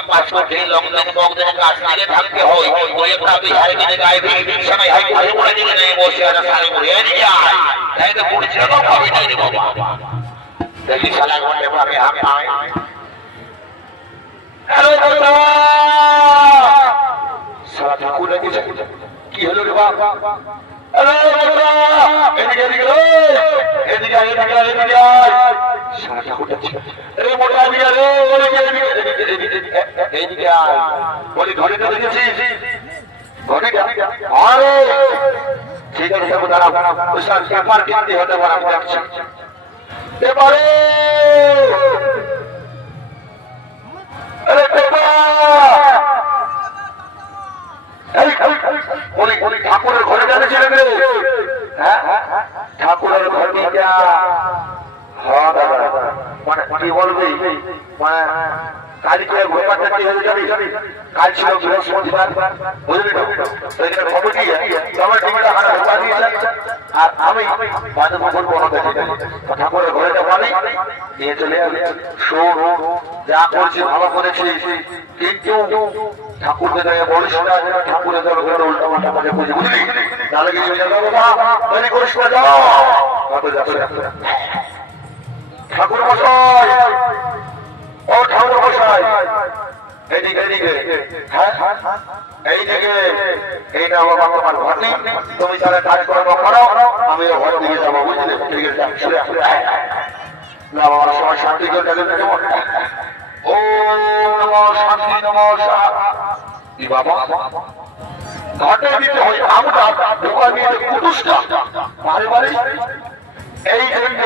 পাসপোর্টে লংদিন মগদিন কাছ থেকে থাকতে হয় ওই একটা বিহার গিয়ে গাইবি সবাই হাই ঘরে পড়ে দিকে নেই বসে আছে সারি ঘুরে এদিকে আয় তাই তো পড়ছে না ভাবি নাই রে বাবা দেখি শালা ঘন্টে পাবে হাম আয় সারা ঠাকুর লেগেছে কি হলো রে বাবা এদিকে এদিকে এদিকে এদিকে এদিকে সারা ঠাকুর রে মোটা এদিকে রে এদিকে আয় বলি ঘরেটা দেখেছিস ঘরেটা আরে ঠিক আছে যাবো দাঁড়াও ওই স্যার পেপার কিনতে হতে পারে আমি যাচ্ছি পেপারে আরে পেপার এই ঠাকুরের ঘরে যাবে ছেলে মেয়ে হ্যাঁ ঠাকুরের ঘরে যা হ্যাঁ দাদা মানে কি বলবি মানে কালকে ঘুমাতে কি হয়ে যাবি কাল ছিল বৃহস্পতিবার বুঝলি তো সেইখানে কমিটি আমার টিভিটা হারা ঢোকা দিয়েছে আর আমি বাদে বছর বড় দেখে ঠাকুরের ঘরে যাবো আমি নিয়ে চলে যাবে শোন যা করছি ভালো করেছি কিন্তু ঠাকুরকে গায়ে বলিস না ঠাকুরের ঘরে উল্টা পাল্টা করে বুঝি বুঝলি তাহলে কি বাবা তৈরি করিস না যাও ঠাকুর মশাই ও ঠাকুর মশাই এইদিকে এইদিকে হ্যাঁ এইদিকে এইটা আমার তোমার ঘর নেই তুমি তাহলে কাজকর্ম করো আমি ঘর দিকে যাবো বুঝলে ঠিক আছে না আমার সময় শান্তি করে ও নমঃ শান্তি নমঃ বাবা ঘটে দিতে হয় আমরা দোকান নিয়ে কুটুসটা বারে বারে এই জন্য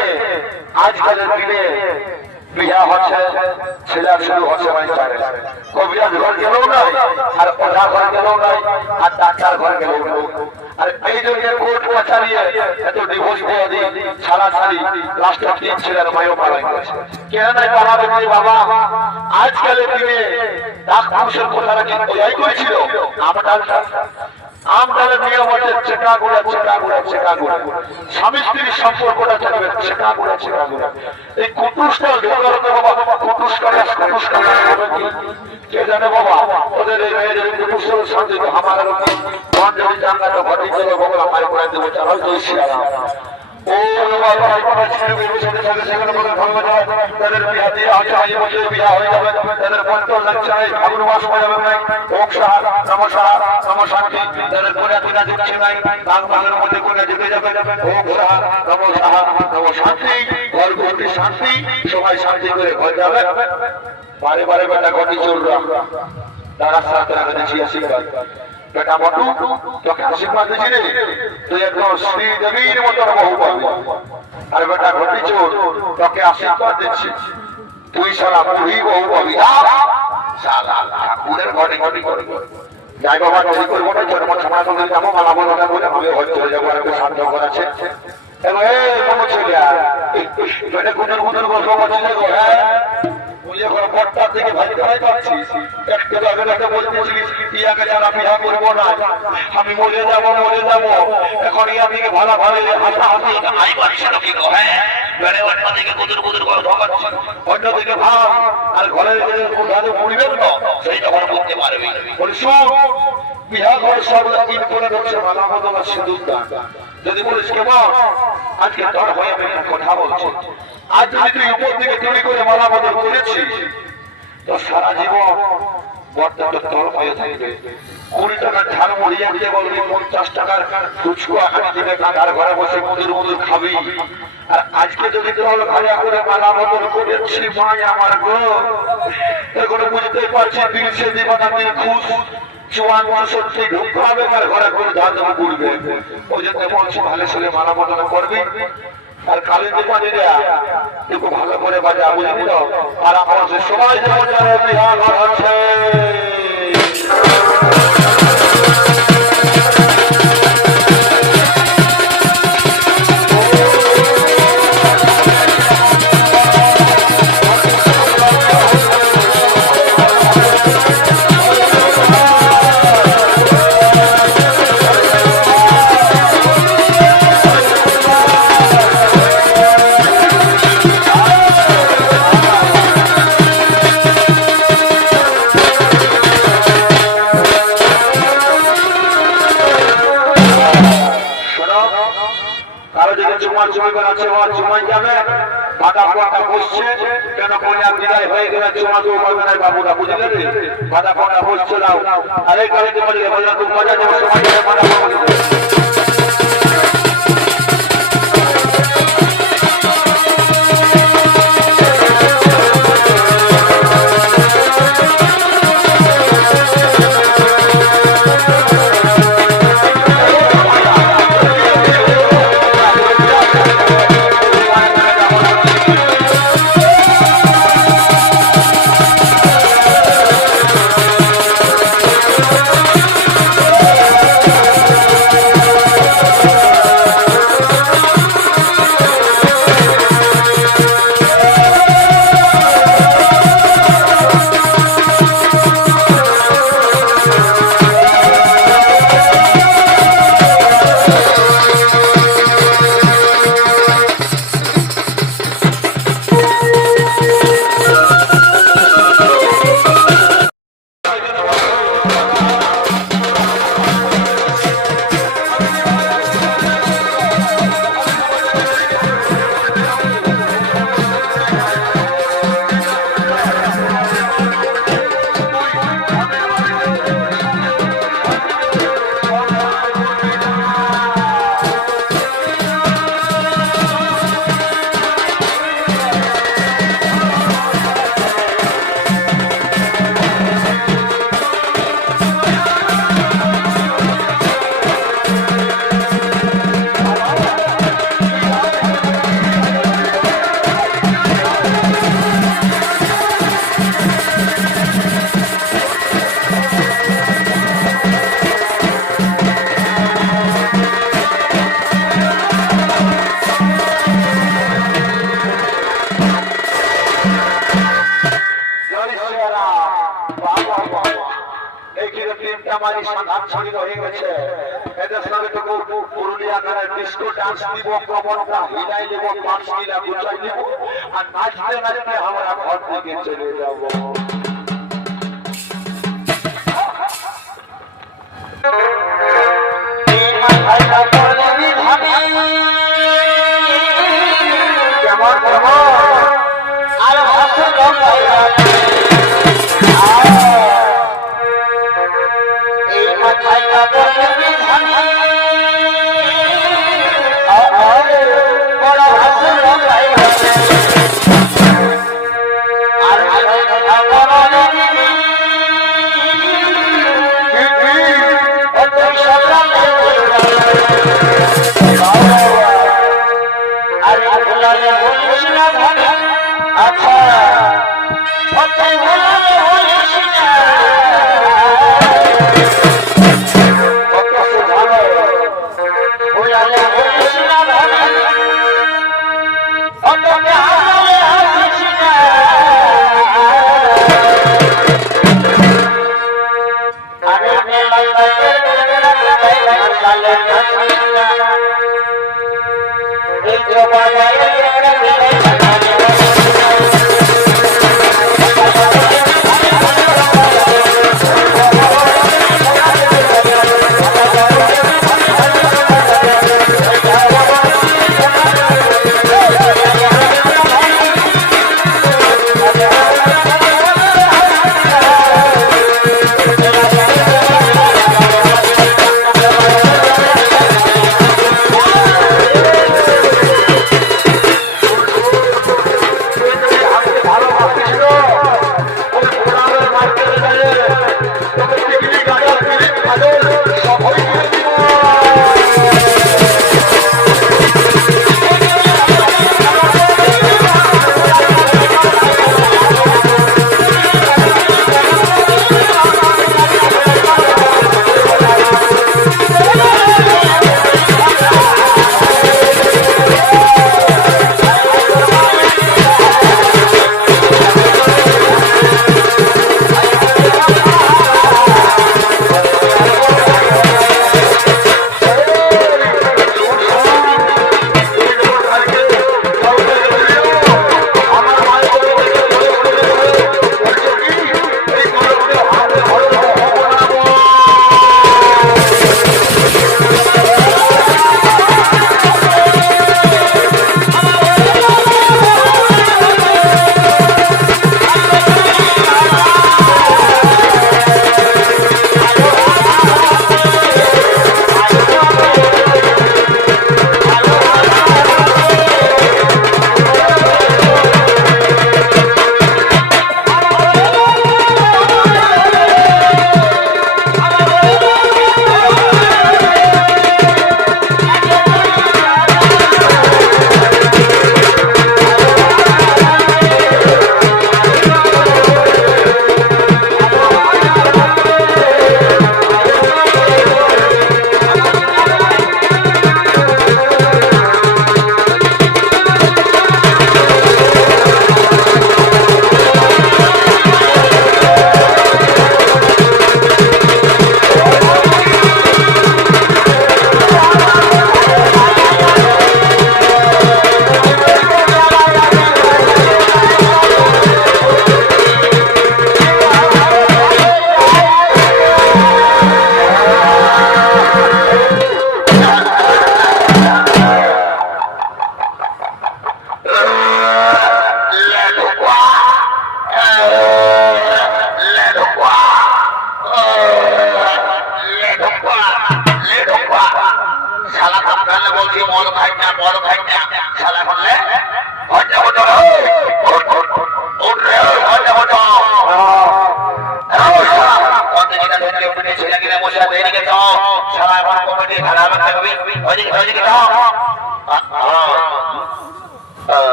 আজকালের দিনে বিয়া হচ্ছে ছেলে শুরু হচ্ছে কবিরাজ ঘর গেলেও নাই আর ওঝা ঘর গেলেও নাই আর ডাক্তার ঘর গেলেও নাই আর এই জন্য কোর্ট চালিয়ে এত ডিভোর্স দিয়ে দিই ছাড়া ছাড়ি লাস্ট 3 ছেলের মায়ও পালাই করেছে কেন নাই পালাবে বাবা আজকালের দিনে ডাক পুরুষের কথাটা কি ওই করেছিল আমদালের নিয়ম হচ্ছে চেকা গোড়া স্বামী স্ত্রীর সম্পর্কটা থাকবে চেকা গোড়া এই কুটুসটা ঢোকার বাবা কুটুস হবে কি কে জানে বাবা ওদের এই মেয়েদের কুটুসের শান্তি তো আমার মন যদি জানলাটা ঘটি চলো বাবা আমার করে দেবো চালাই তো শিয়ালাম ও বাবা বাবা ছেলে মেয়ের সাথে সাথে সেখানে বলে ভালো যায় তাদের বিয়া দিয়ে আছে আজ বছর বিয়া হয়ে যাবে তাদের 50 লাখ চাই ফাগুন মাস হয়ে যাবে নাই ওক সাহার নমশান্তি তাদের কোনা কোনা দিচ্ছে নাই বাং বাংলার মধ্যে কোনা যেতে যাবে ওক সাহার নমশান্তি ঘর ঘরটি শান্তি সবাই শান্তি করে ঘর যাবে বারে বারে বেটা ঘটি চলরা তারা সাথে রাখা দিচ্ছি আশীর্বাদ বেটা বটু তোকে আশীর্বাদ দিচ্ছি রে তুই একদম শ্রী দেবীর মতো বহু পাবি আর বেটা ঘটি চোর তোকে আশীর্বাদ দিচ্ছি তুই সারা তুই বহু পাবি ঠাকুরের ঘটে ঘটি করে যাই বাবা তৈরি করবো না জন্ম ছাড়া তোদের যাবো মালা বলো না বলে আমি হয়তো চলে যাবো একটু শান্ত করাছে এবং এই কোনো ছেলে বেটা গুজর গুজর গল্প করছি দেখো হ্যাঁ বটটা থেকে ভাই পাচ্ছিস একটু আগে একটা বলতেছিলিস ইয়াকে যারা বিয়া করবো না আমি মরে যাবো এখন ইয়া থেকে ভালো ভালো হাসাহাসি আই বাড়িস না কি হ্যাঁ বেড়ে বটটা থেকে গুজর গুজর করে ঢোকাচ্ছি অন্যদিকে ভাব আর ঘরের কোথাও পড়বেন না সেই তখন বলতে পারবি বলি শুন বিয়া ঘর সব তিন করে ঢুকছে মালা বদলা সিঁদুর দান যদি বলিস কেমন আজকে তোর হয়ে একটা কথা বলছে আজ যদি তুই উপর থেকে তৈরি করে মালা বদল করেছিস তো সারা জীবন বর্তমান তোর হয়ে থাকবে 20 টাকার ঝাল মুড়ি আনতে বলবি 50 টাকার ফুচকা আনি দিবে কাঁধার ঘরে বসে মধুর খাবি আর আজকে যদি তোর ঘরে করে মালা বদল করেছি মাই আমার গো এখন বুঝতে পারছি দিন সে জীবন আমি খুশ চুয়ান সত্যি ঢুকাবে আর ঘরে করে ধান ঘুরবে ওই জন্য বলছি ভালো ছেলে মালা বদল করবি আর কালের দোকানে একটু ভালো করে বাজা বুঝে দিল আর আমাদের সবাই যেমন জানে বিহার হচ্ছে বাবুরা বুঝলে বাধা কটা বসছে দাও আরে কালে মজা দেবো সবাই তিনটা মারি সাধারণ ছড়ি হয়ে গেছে এদের সঙ্গে টুকু পুরুলিয়া গানের ডিস্কো ডান্স দিব কমনটা হিলাই নেব পাঁচ মিলা গুছাই নেব আর নাচতে নাচতে আমরা ঘর থেকে চলে যাবো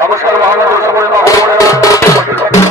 নমস্কার মহানগর সময়